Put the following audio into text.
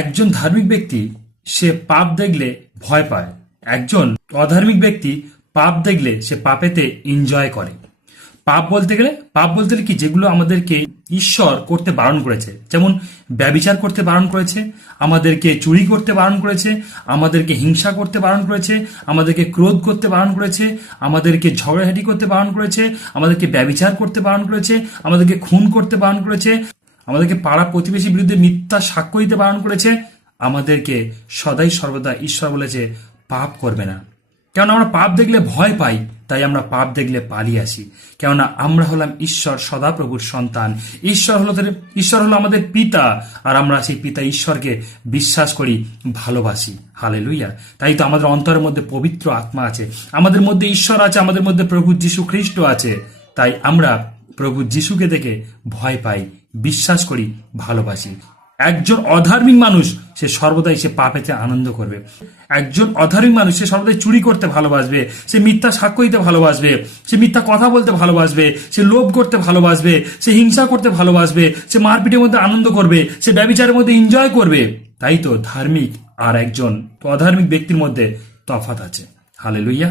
একজন ধার্মিক ব্যক্তি সে পাপ দেখলে ভয় পায়, একজন অধার্মিক ব্যক্তি পাপ দেখলে সে পাপেতে এনজয় করে। পাপ বলতে গেলে কি, যেগুলো আমাদেরকে ঈশ্বর করতে বারণ করেছে, যেমন ব্যভিচার করতে বারণ করেছে, আমাদেরকে চুরি করতে বারণ করেছে, আমাদেরকে হিংসা করতে বারণ করেছে, আমাদেরকে ক্রোধ করতে বারণ করেছে, আমাদেরকে ঝগড়াঝাটি করতে বারণ করেছে, আমাদেরকে ব্যভিচার করতে বারণ করেছে, আমাদেরকে খুন করতে বারণ করেছে, আমাদেরকে পাড়া প্রতিবেশীর বিরুদ্ধে মিথ্যা সাক্ষ্য দিতে বারণ করেছে, আমাদেরকে সদাই সর্বদা ঈশ্বর বলেছে পাপ করবে না। কেননা আমরা পাপ দেখলে ভয় পাই, তাই আমরা পাপ দেখলে পালিয়ে আসি। কেননা আমরা হলাম ঈশ্বর সদাপ্রভুর সন্তান, ঈশ্বর হলো আমাদের পিতা, আর আমরা সেই পিতা ঈশ্বরকে বিশ্বাস করি, ভালোবাসি। হালেলুইয়া। তাই তো আমাদের অন্তরের মধ্যে পবিত্র আত্মা আছে, আমাদের মধ্যে ঈশ্বর আছে, আমাদের মধ্যে প্রভু যীশু খ্রিস্ট আছে। তাই আমরা প্রভু যীশুকে দেখে ভয় পাই, বিশ্বাস করি, ভালোবাসি। একজন অধার্মিক মানুষ সে সর্বদাই সে পাপেতে আনন্দ করবে। একজন অধার্মিক মানুষ সে সর্বদাই চুরি করতে ভালোবাসবে, সে মিথ্যা সাক্ষ্য দিতে ভালোবাসবে, সে মিথ্যা কথা বলতে ভালোবাসবে, সে লোভ করতে ভালোবাসবে, সে হিংসা করতে ভালোবাসবে, সে মারপিটের মধ্যে আনন্দ করবে, সে ব্যভিচারের মধ্যে এনজয় করবে। তাই তো ধার্মিক আর একজন অধার্মিক ব্যক্তির মধ্যে তফাৎ আছে। হালেলুইয়া।